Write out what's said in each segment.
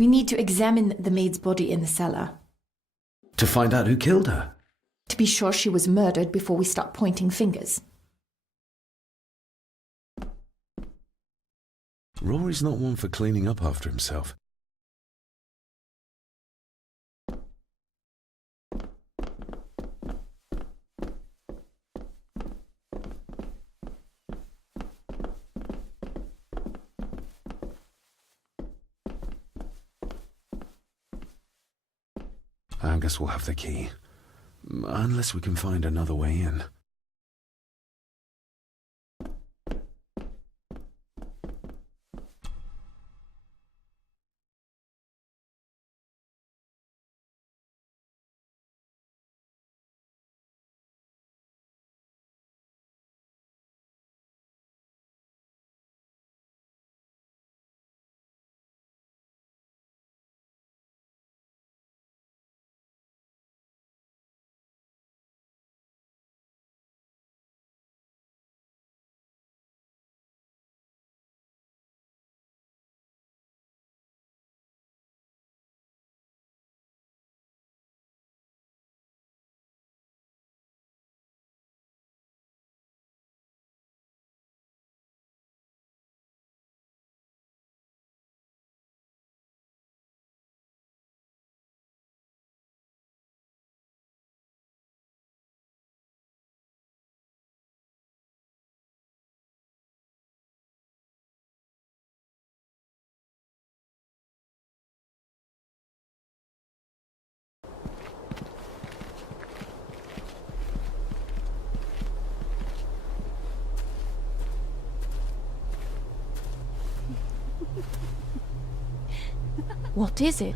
We need to examine the maid's body in the cellar. To find out who killed her? To be sure she was murdered before we start pointing fingers. Rory's not one for cleaning up after himself. I guess we'll have the key. Unless we can find another way in. What is it?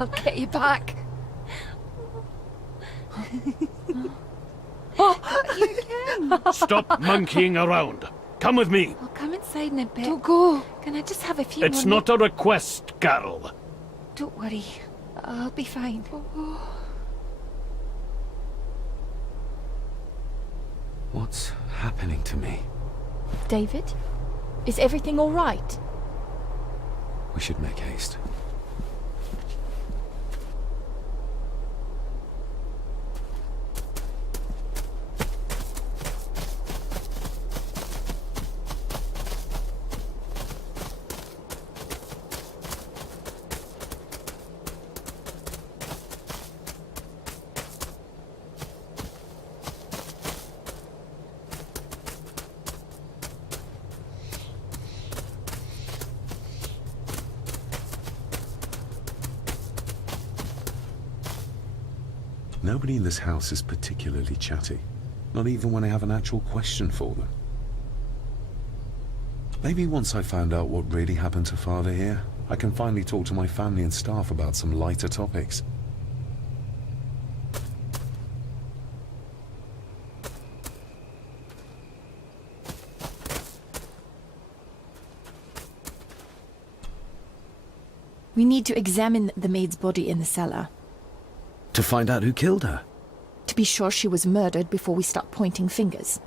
I'll get you back. Stop monkeying around. Come with me. I'll come inside in a bit. Don't go. Can I just have a few It's more not a request, Carol. Don't worry. I'll be fine. What's happening to me? David? Is everything all right? We should make haste. Nobody in this house is particularly chatty, not even when I have an actual question for them. Maybe once I found out what really happened to Father here, I can finally talk to my family and staff about some lighter topics. We need to examine the maid's body in the cellar. To find out who killed her? To be sure she was murdered before we start pointing fingers.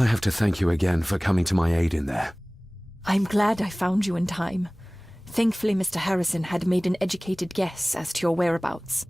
I have to thank you again for coming to my aid in there. I'm glad I found you in time. Thankfully, Mr. Harrison had made an educated guess as to your whereabouts.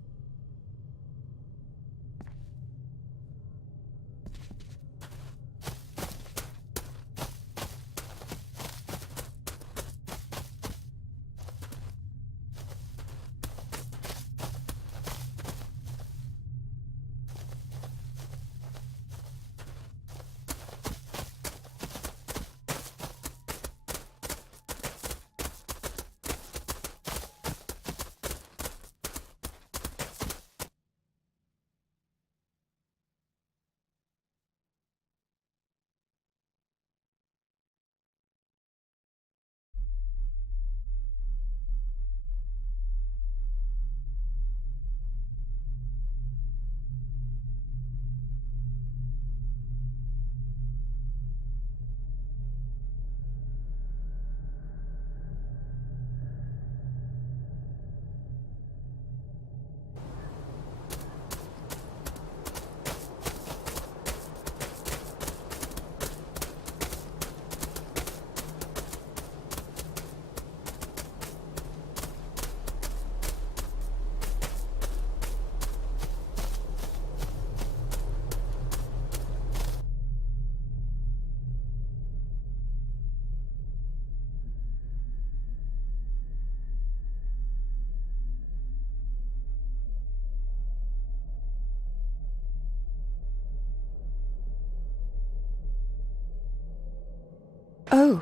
Oh,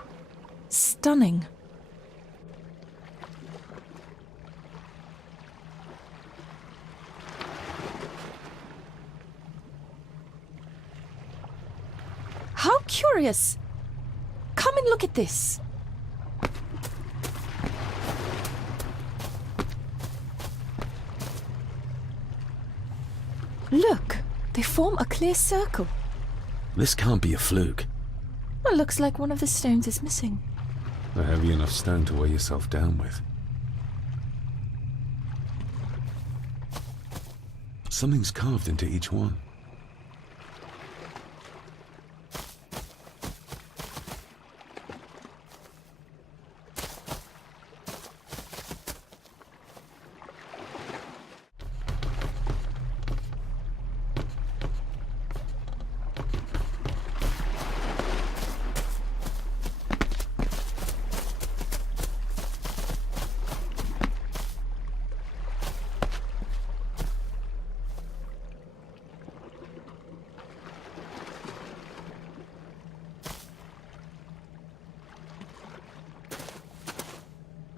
stunning. How curious! Come and look at this. Look, they form a clear circle. This can't be a fluke. Well, looks like one of the stones is missing. A heavy enough stone to weigh yourself down with. Something's carved into each one.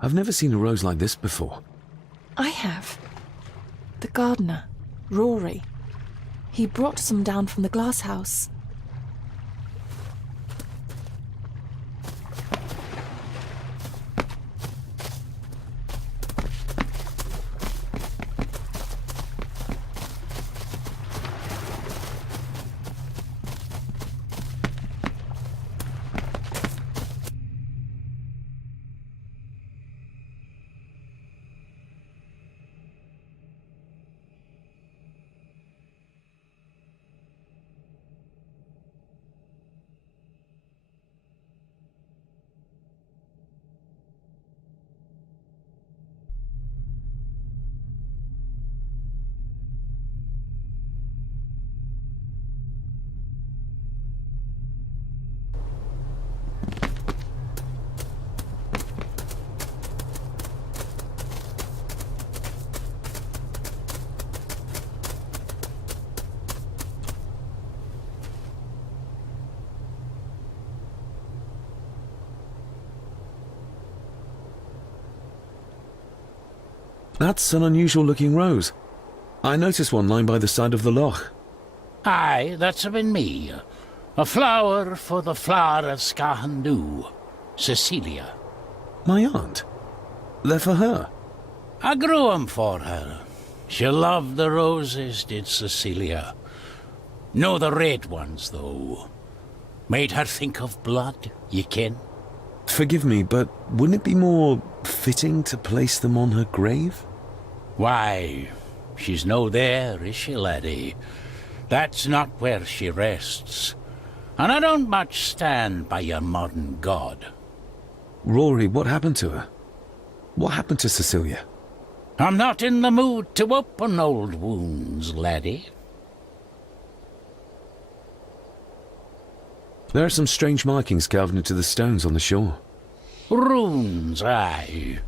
I've never seen a rose like this before. I have. The gardener, Rory. He brought some down from the glass house. That's an unusual looking rose. I noticed one lying by the side of the loch. Aye, that's been me. A flower for the flower of Scahandoo, Cecilia. My aunt. They're for her. I grew 'em for her. She loved the roses, did Cecilia. No the red ones, though. Made her think of blood, ye ken. Forgive me, but wouldn't it be more fitting to place them on her grave? Why, she's no there, is she, laddie? That's not where she rests. And I don't much stand by your modern god. Rory, what happened to her? What happened to Cecilia? I'm not in the mood to open old wounds, laddie. There are some strange markings carved into the stones on the shore. Runes, aye.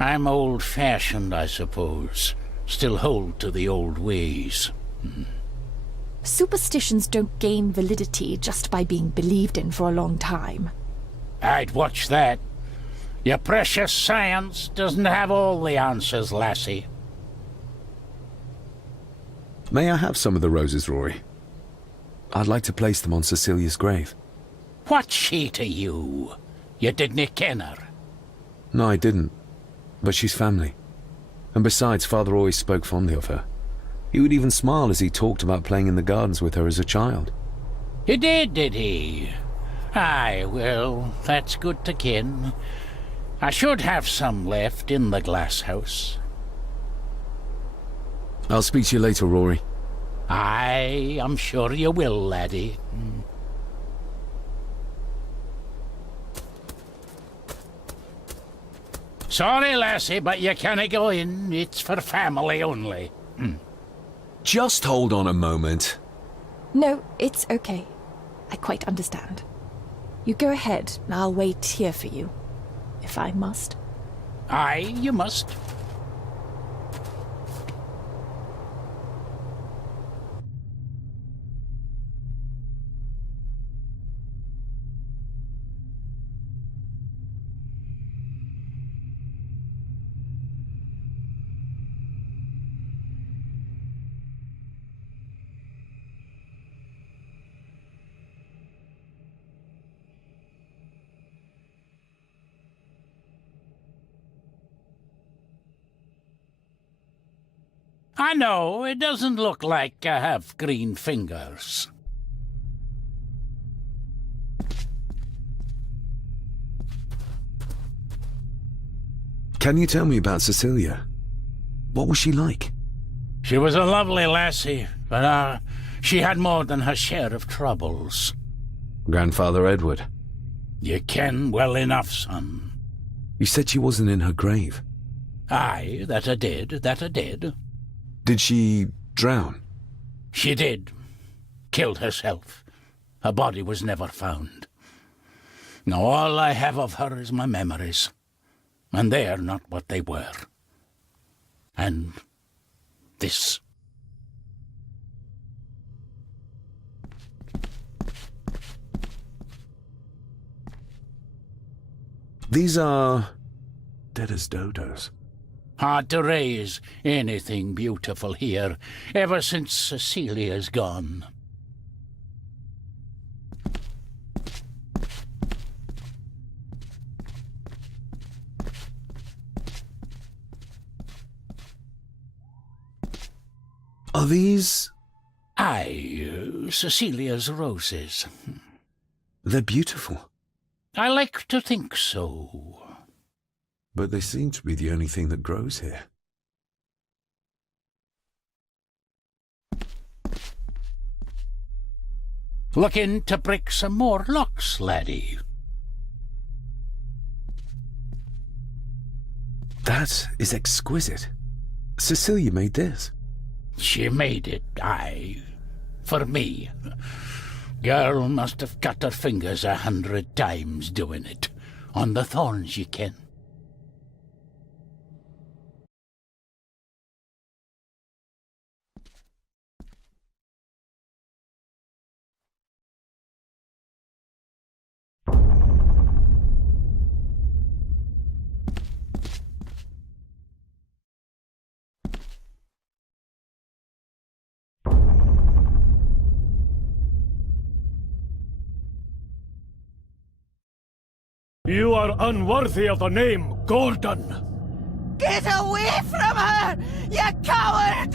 I'm old-fashioned, I suppose. Still hold to the old ways. Superstitions don't gain validity just by being believed in for a long time. I'd watch that. Your precious science doesn't have all the answers, lassie. May I have some of the roses, Rory? I'd like to place them on Cecilia's grave. What's she to you? You didn't ken her. No, I didn't. But she's family. And besides, Father always spoke fondly of her. He would even smile as he talked about playing in the gardens with her as a child. He did he? Aye, well, that's good to ken. I should have some left in the glass house. I'll speak to you later, Rory. Aye, I'm sure you will, laddie. Sorry, lassie, but you can't go in. It's for family only. Just hold on a moment. No, it's okay. I quite understand. You go ahead, and I'll wait here for you, if I must. Aye, you must. I know, it doesn't look like I have green fingers. Can you tell me about Cecilia? What was she like? She was a lovely lassie, but she had more than her share of troubles. Grandfather Edward. You ken well enough, son. You said she wasn't in her grave. Aye, that I did. Did she drown? She did. Killed herself. Her body was never found. Now all I have of her is my memories. And they are not what they were. And this. These are dead as dodos. Hard to raise anything beautiful here, ever since Cecilia's gone. Are these... Aye, Cecilia's roses. They're beautiful. I like to think so. But they seem to be the only thing that grows here. Looking to break some more locks, laddie. That is exquisite. Cecilia made this. She made it, aye. For me. Girl must have cut her fingers 100 times doing it. On the thorns, ye ken. You are unworthy of the name Gordon. Get away from her, you coward!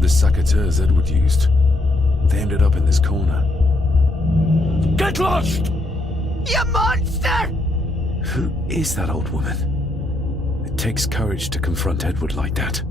The saboteurs Edward used. They ended up in this corner. Get lost! You monster! Who is that old woman? It takes courage to confront Edward like that.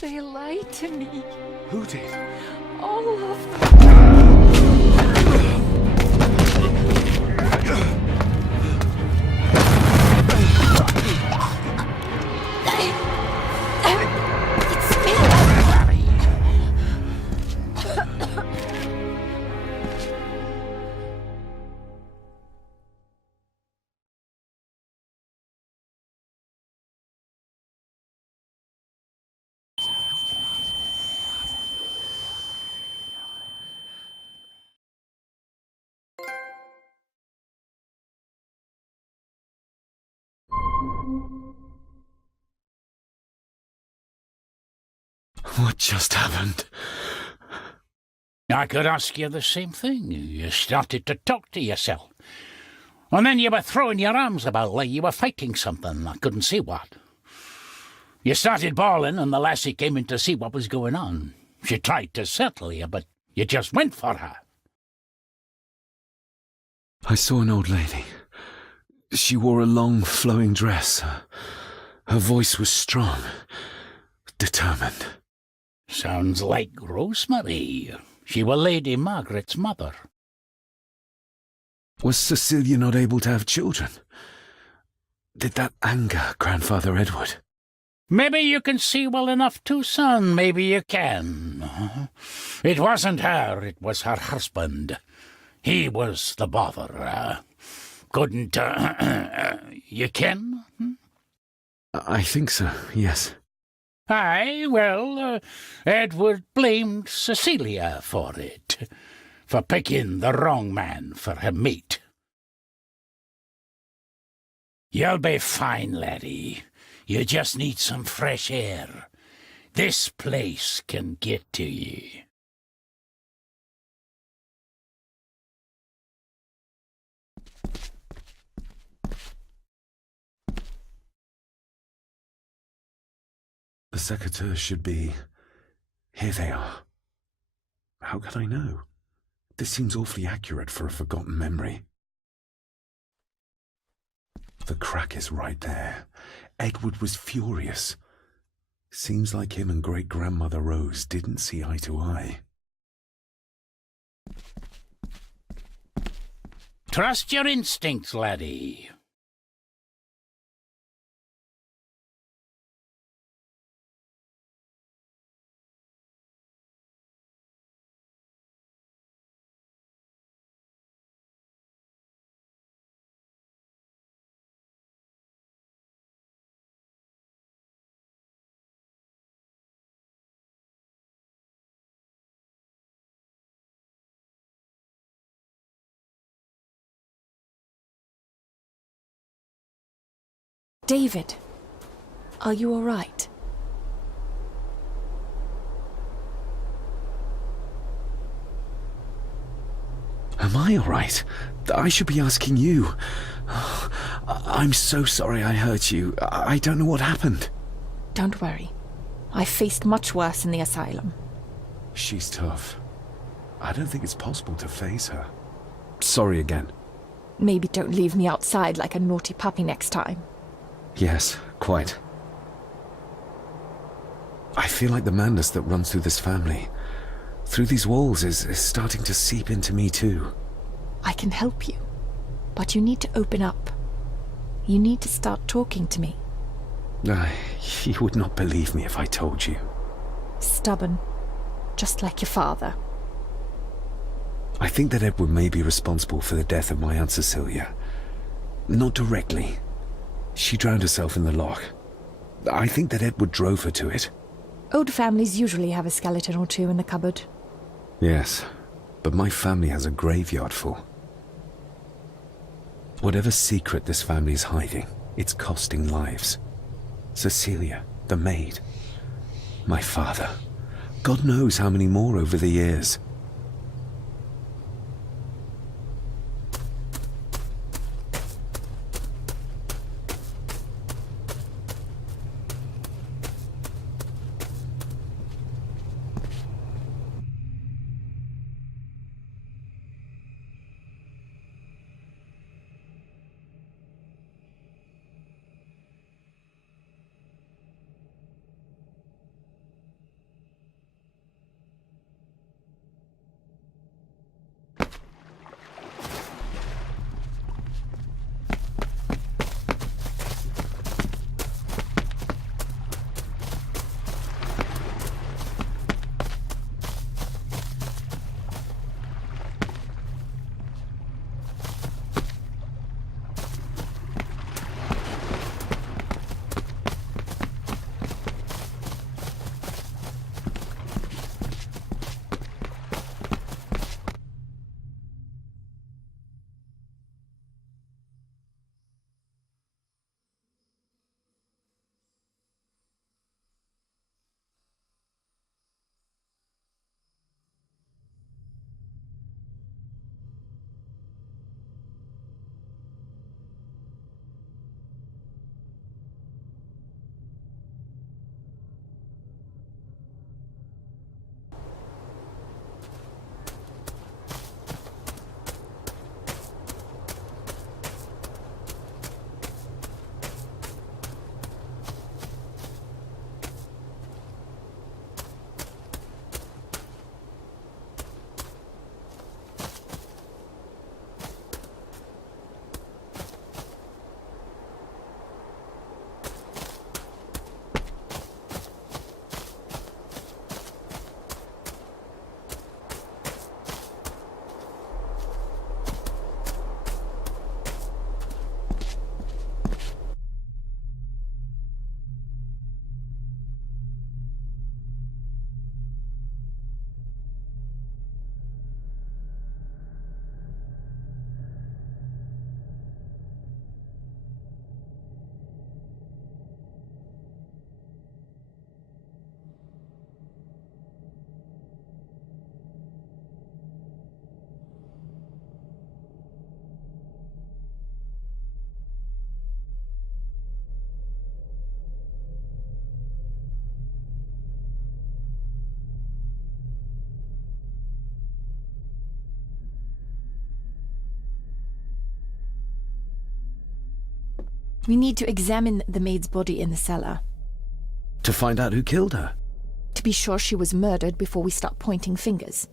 They lied to me. Who did? All of them. It's me. What just happened? I could ask you the same thing. You started to talk to yourself. And then you were throwing your arms about like you were fighting something. I couldn't see what. You started bawling and the lassie came in to see what was going on. She tried to settle you, but you just went for her. I saw an old lady. She wore a long, flowing dress. Her voice was strong, determined. Sounds like Rosemary. She was Lady Margaret's mother. Was Cecilia not able to have children? Did that anger Grandfather Edward? Maybe you can see well enough too, son. Maybe you can. It wasn't her, it was her husband. He was the bother. Couldn't, you ken? I think so, yes. Aye, well, Edward blamed Cecilia for it, for picking the wrong man for her mate. You'll be fine, laddie. You just need some fresh air. This place can get to ye. The secateurs should be... Here they are. How could I know? This seems awfully accurate for a forgotten memory. The crack is right there. Edward was furious. Seems like him and great-grandmother Rose didn't see eye to eye. Trust your instincts, laddie. David, are you all right? Am I all right? I should be asking you. I'm so sorry I hurt you. I don't know what happened. Don't worry. I faced much worse in the asylum. She's tough. I don't think it's possible to face her. Sorry again. Maybe don't leave me outside like a naughty puppy next time. Yes, quite. I feel like the madness that runs through this family, through these walls, is starting to seep into me too. I can help you, but you need to open up. You need to start talking to me. You would not believe me if I told you. Stubborn, just like your father. I think that Edward may be responsible for the death of my Aunt Cecilia. Not directly. She drowned herself in the loch. I think that Edward drove her to it. Old families usually have a skeleton or two in the cupboard. Yes, but my family has a graveyard full. Whatever secret this family is hiding, it's costing lives. Cecilia, the maid, my father. God knows how many more over the years. We need to examine the maid's body in the cellar. To find out who killed her? To be sure she was murdered before we start pointing fingers.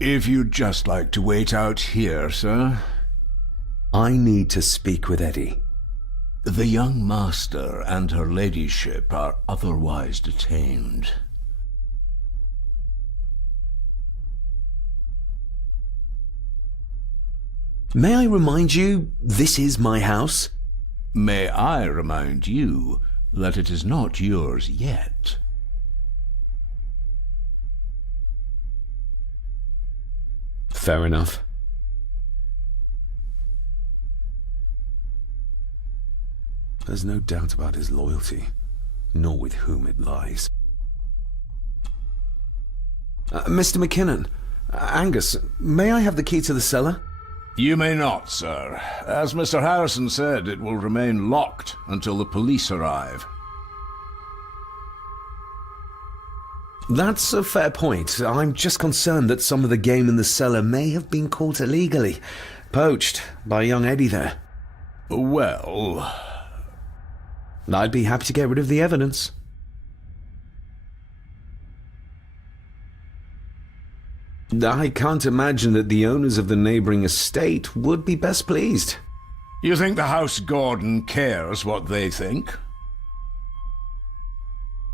If you'd just like to wait out here, sir. I need to speak with Eddie. The young master and her ladyship are otherwise detained. May I remind you, this is my house? May I remind you that it is not yours yet? Fair enough. There's no doubt about his loyalty, nor with whom it lies. Mr. McKinnon, Angus, may I have the key to the cellar? You may not, sir. As Mr. Harrison said, it will remain locked until the police arrive. That's a fair point. I'm just concerned that some of the game in the cellar may have been caught illegally, poached by young Eddie there. Well, I'd be happy to get rid of the evidence. I can't imagine that the owners of the neighbouring estate would be best pleased. you think the House Gordon cares what they think?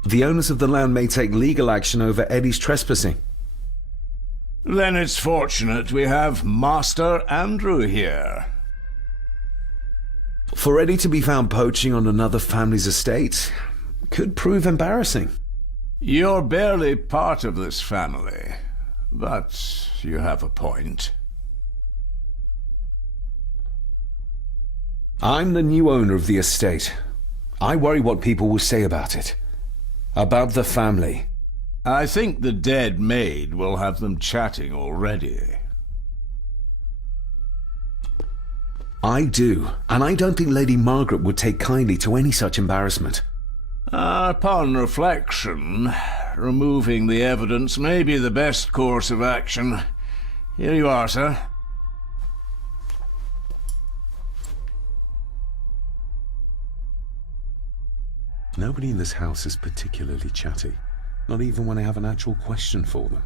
The owners of the land may take legal action over Eddie's trespassing. Then it's fortunate we have Master Andrew here. For Eddie to be found poaching on another family's estate could prove embarrassing. You're barely part of this family, but you have a point. I'm the new owner of the estate. I worry what people will say about it. About the family. I think the dead maid will have them chatting already. I do, and I don't think Lady Margaret would take kindly to any such embarrassment. Upon reflection, removing the evidence may be the best course of action. Here you are, sir. Nobody in this house is particularly chatty, not even when I have an actual question for them.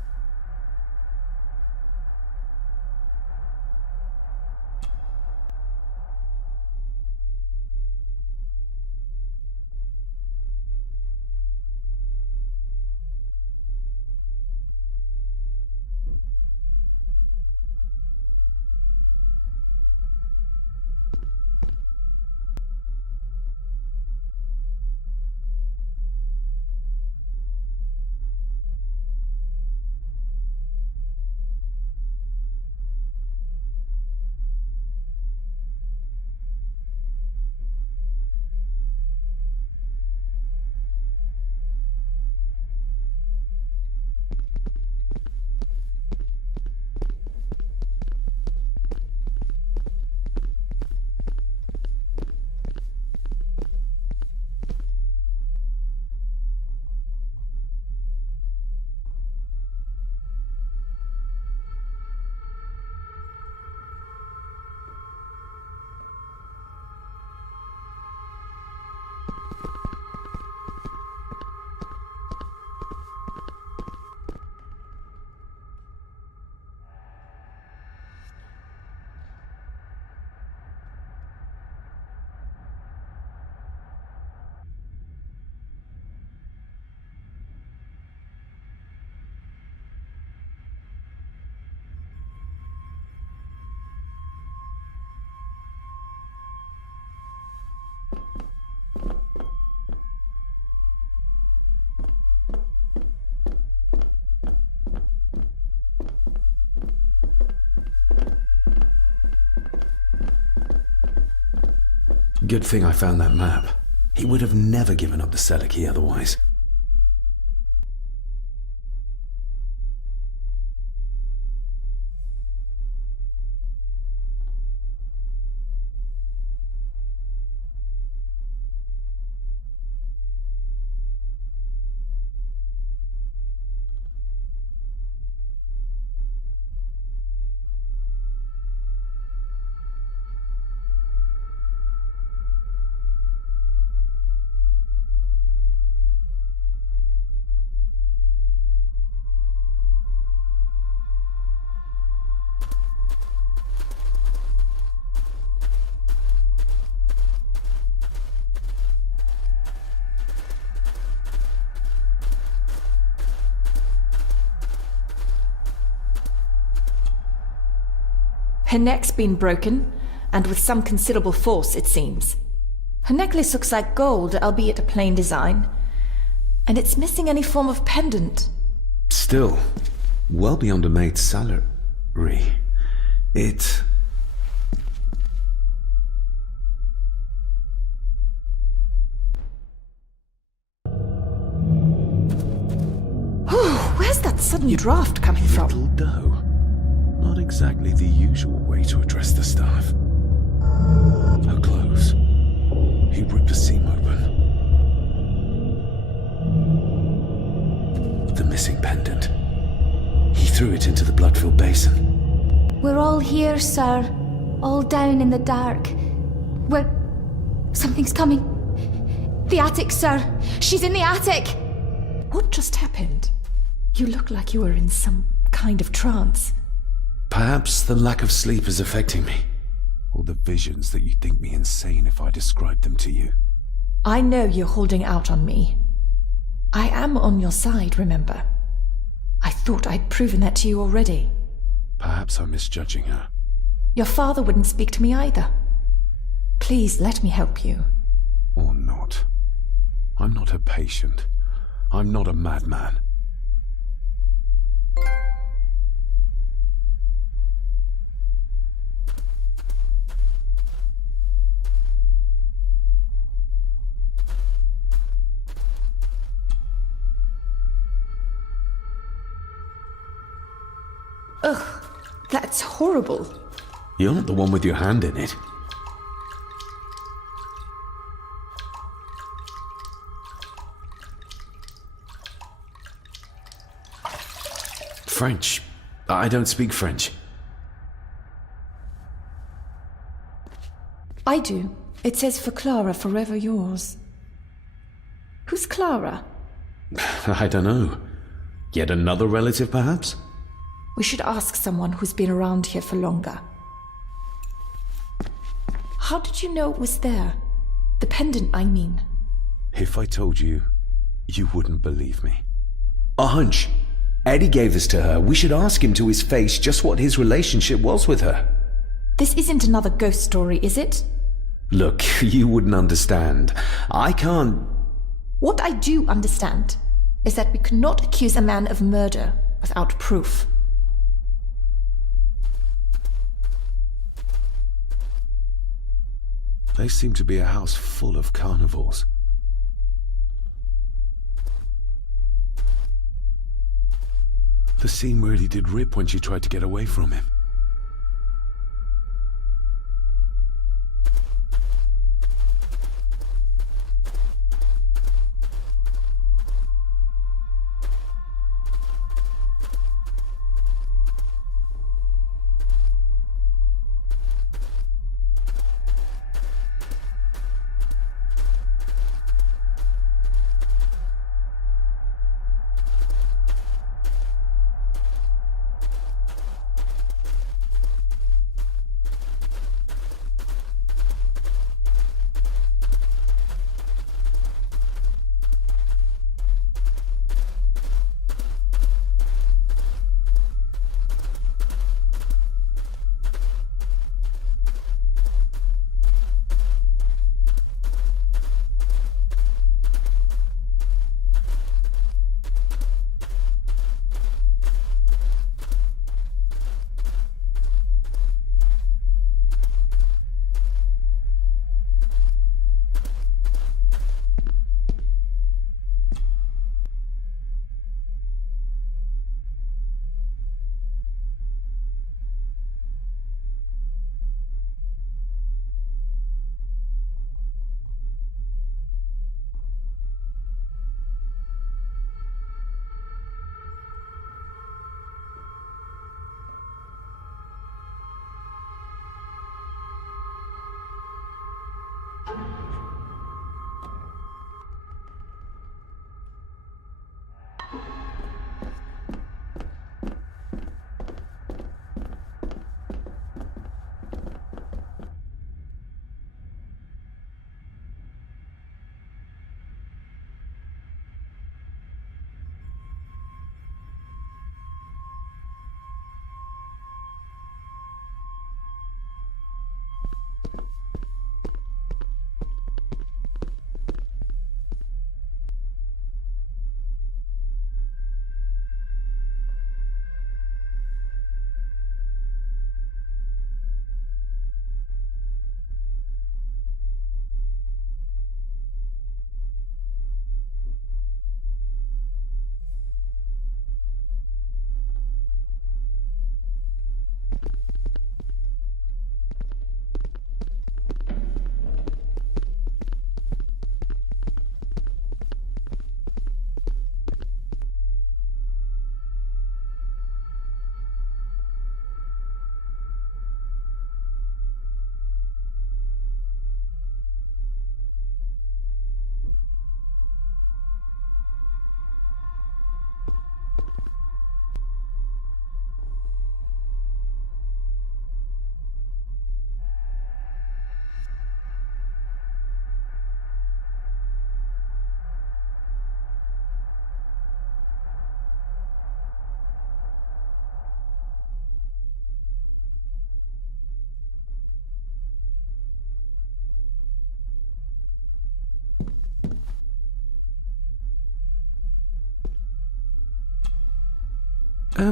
Good thing I found that map. He would have never given up the cellar key otherwise. Her neck's been broken, and with some considerable force, it seems. Her necklace looks like gold, albeit a plain design, and it's missing any form of pendant. Still, well beyond a maid's salary. It... Where's that sudden draft coming from? Little dough. Not exactly the usual way to address the staff. Her clothes. He ripped a seam open. the missing pendant. He threw it into the blood-filled basin. We're all here, sir. All down in the dark. Something's coming. The attic, sir. She's in the attic. What just happened? You look like you were in some kind of trance. Perhaps the lack of sleep is affecting me. Or the visions that you'd think me insane if I described them to you. I know you're holding out on me. I am on your side, remember? I thought I'd proven that to you already. Perhaps I'm misjudging her. Your father wouldn't speak to me either. Please let me help you. Or not. I'm not her patient. I'm not a madman. Ugh, that's horrible. You're not the one with your hand in it. French. I don't speak French. I do. It says for Clara, forever yours. Who's Clara? I don't know. Yet another relative, perhaps? We should ask someone who's been around here for longer. How did you know it was there? The pendant, I mean. If I told you, you wouldn't believe me. A hunch. Eddie gave this to her. We should ask him to his face just what his relationship was with her. This isn't another ghost story, is it? Look, you wouldn't understand. I can't... What I do understand is that we cannot accuse a man of murder without proof. They seem to be a house full of carnivores. The seam really did rip when she tried to get away from him.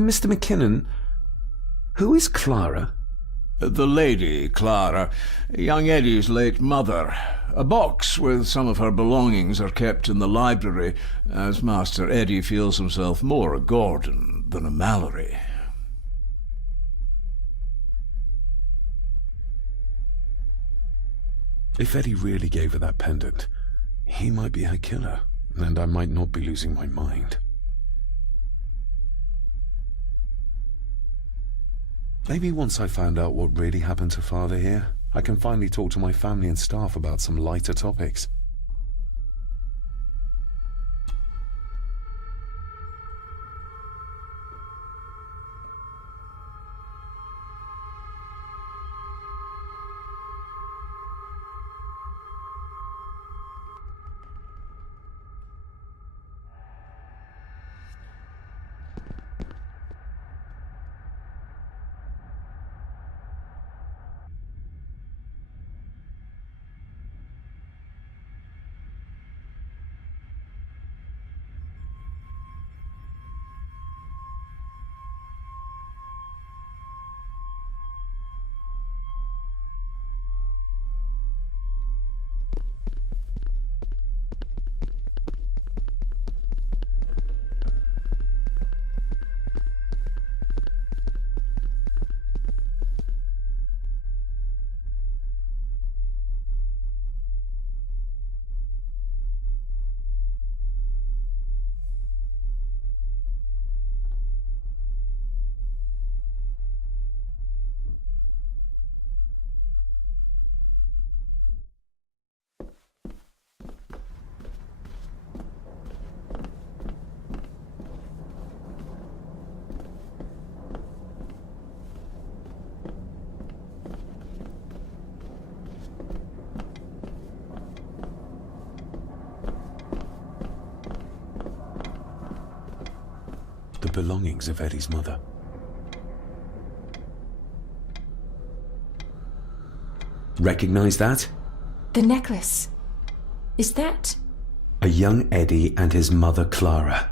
Mr. McKinnon, who is Clara? The lady, Clara, young Eddie's late mother. A box with some of her belongings are kept in the library, as Master Eddie feels himself more a Gordon than a Mallory. If Eddie really gave her that pendant, he might be her killer, and I might not be losing my mind. Maybe once I found out what really happened to Father here, I can finally talk to my family and staff about some lighter topics. The belongings of Eddie's mother. Recognize that? The necklace. Is that... A young Eddie and his mother Clara.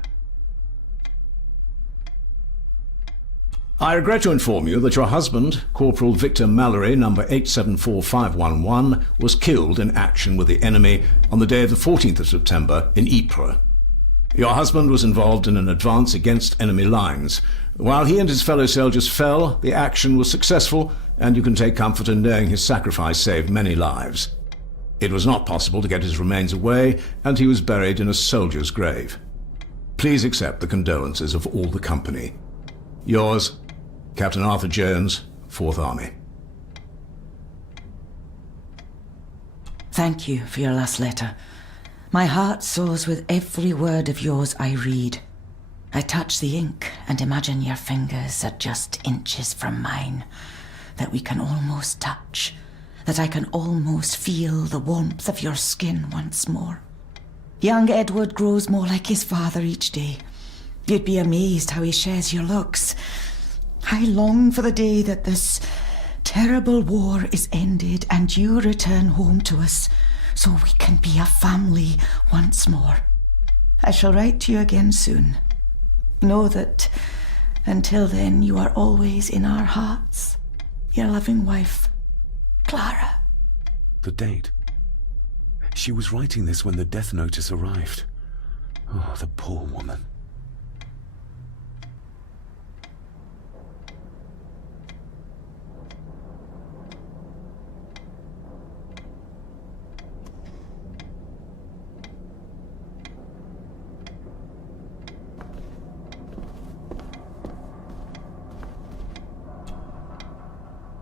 I regret to inform you that your husband, Corporal Victor Mallory, number 874511, was killed in action with the enemy on the day of the 14th of September in Ypres. Your husband was involved in an advance against enemy lines. While he and his fellow soldiers fell, the action was successful, and you can take comfort in knowing his sacrifice saved many lives. It was not possible to get his remains away, and he was buried in a soldier's grave. Please accept the condolences of all the company. Yours, Captain Arthur Jones, 4th Army. Thank you for your last letter. My heart soars with every word of yours I read. I touch the ink and imagine your fingers are just inches from mine, that we can almost touch, that I can almost feel the warmth of your skin once more. Young Edward grows more like his father each day. You'd be amazed how he shares your looks. I long for the day that this terrible war is ended and you return home to us, so we can be a family once more. I shall write to you again soon. Know that until then you are always in our hearts. Your loving wife, Clara. The date. She was writing this when the death notice arrived. Oh, the poor woman.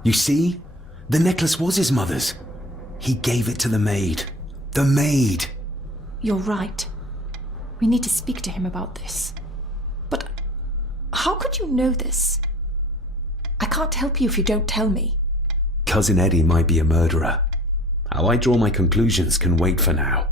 You see? The necklace was his mother's. He gave it to the maid. The maid! You're right. We need to speak to him about this. But how could you know this? I can't help you if you don't tell me. Cousin Eddie might be a murderer. How I draw my conclusions can wait for now.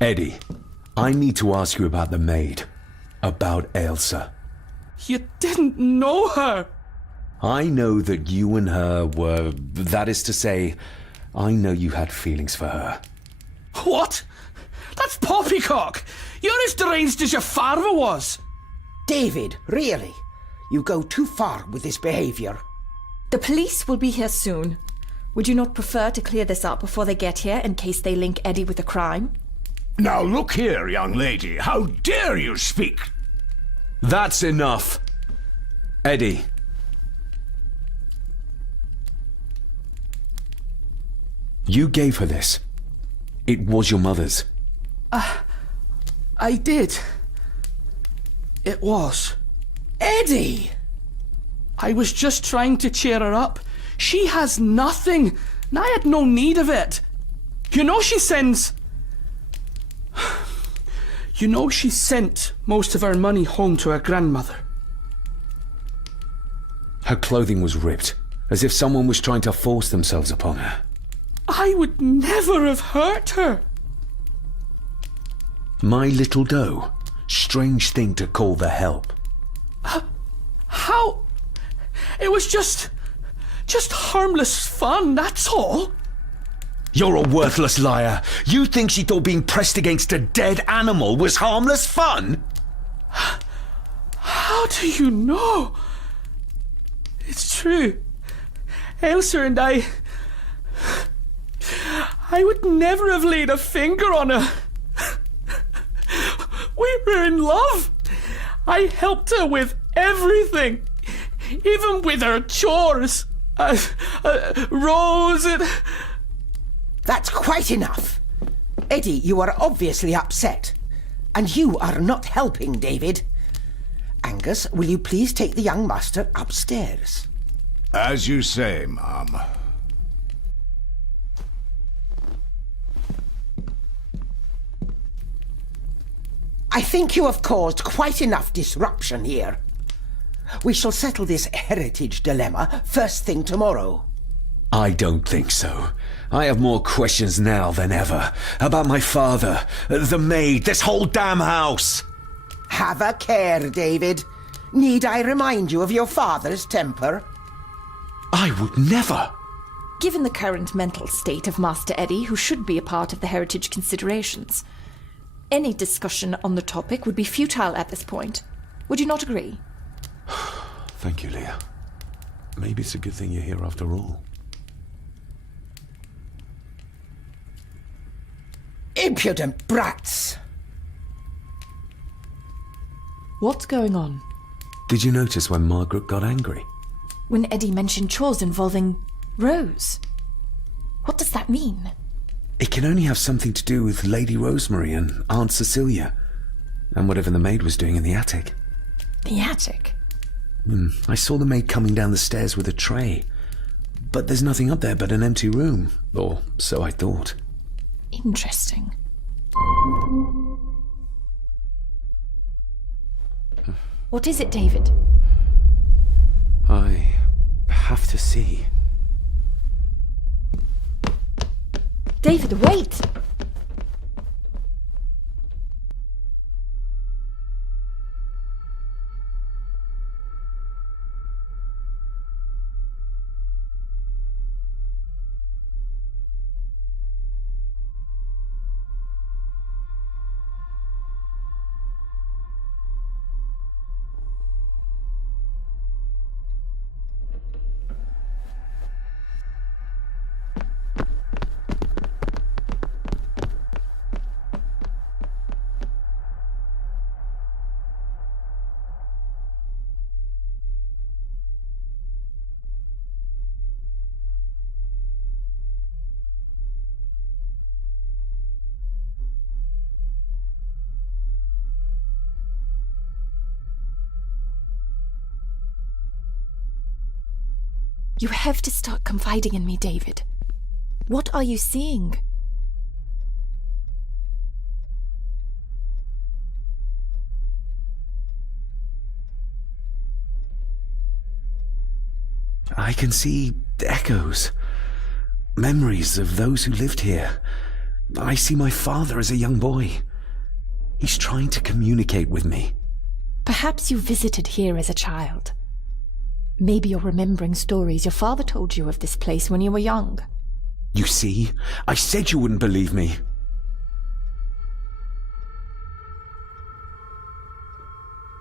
Eddie, I need to ask you about the maid. About Elsa. You didn't know her! I know that you and her were... That is to say, I know you had feelings for her. What? That's poppycock! You're as deranged as your father was! David, really? You go too far with this behaviour. The police will be here soon. Would you not prefer to clear this up before they get here in case they link Eddie with the crime? Now look here, young lady. How dare you speak? That's enough. Eddie. You gave her this. It was your mother's. I did. It was. Eddie! I was just trying to cheer her up. She has nothing, and I had no need of it. You know she sends... You know she sent most of her money home to her grandmother. Her clothing was ripped, as if someone was trying to force themselves upon her. I would never have hurt her. My little doe. Strange thing to call the help. How? It was just harmless fun, that's all. You're a worthless liar. You think she thought being pressed against a dead animal was harmless fun? How do you know? It's true. Elsa and I would never have laid a finger on her. We were in love. I helped her with everything, even with her chores. Rose, That's quite enough. Eddie, you are obviously upset. And you are not helping, David. Angus, will you please take the young master upstairs? As you say, Mum. I think you have caused quite enough disruption here. We shall settle this heritage dilemma first thing tomorrow. I don't think so. I have more questions now than ever. About my father, the maid, this whole damn house. Have a care, David. Need I remind you of your father's temper? I would never. Given the current mental state of Master Eddie, who should be a part of the heritage considerations, any discussion on the topic would be futile at this point. Would you not agree? Thank you, Leah. Maybe it's a good thing you're here after all. Impudent brats! What's going on? Did you notice when Margaret got angry? When Eddie mentioned chores involving Rose. What does that mean? It can only have something to do with Lady Rosemary and Aunt Cecilia, and whatever the maid was doing in the attic. The attic? I saw the maid coming down the stairs with a tray, but there's nothing up there but an empty room, or so I thought. Interesting. What is it, David? I have to see. David, wait! You have to start confiding in me, David. What are you seeing? I can see echoes. Memories of those who lived here. I see my father as a young boy. He's trying to communicate with me. Perhaps you visited here as a child. Maybe you're remembering stories your father told you of this place when you were young. You see? I said you wouldn't believe me.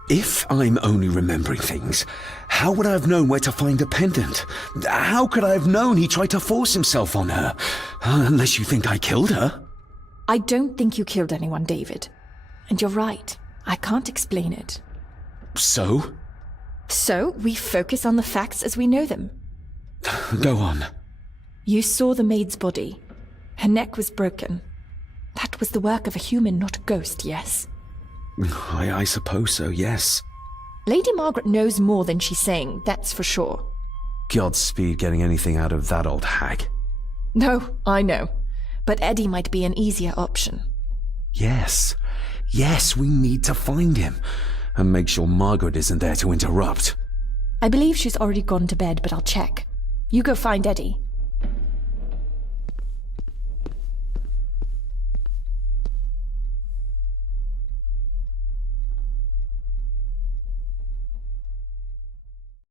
If I'm only remembering things, how would I have known where to find a pendant? How could I have known he tried to force himself on her? Unless you think I killed her. I don't think you killed anyone, David. And you're right. I can't explain it. So? So, we focus on the facts as we know them. Go on. You saw the maid's body. Her neck was broken. That was the work of a human, not a ghost, yes? I suppose so, yes. Lady Margaret knows more than she's saying, that's for sure. Godspeed getting anything out of that old hag. No, I know. But Eddie might be an easier option. Yes. Yes, we need to find him. And make sure Margaret isn't there to interrupt. I believe she's already gone to bed, but I'll check. You go find Eddie.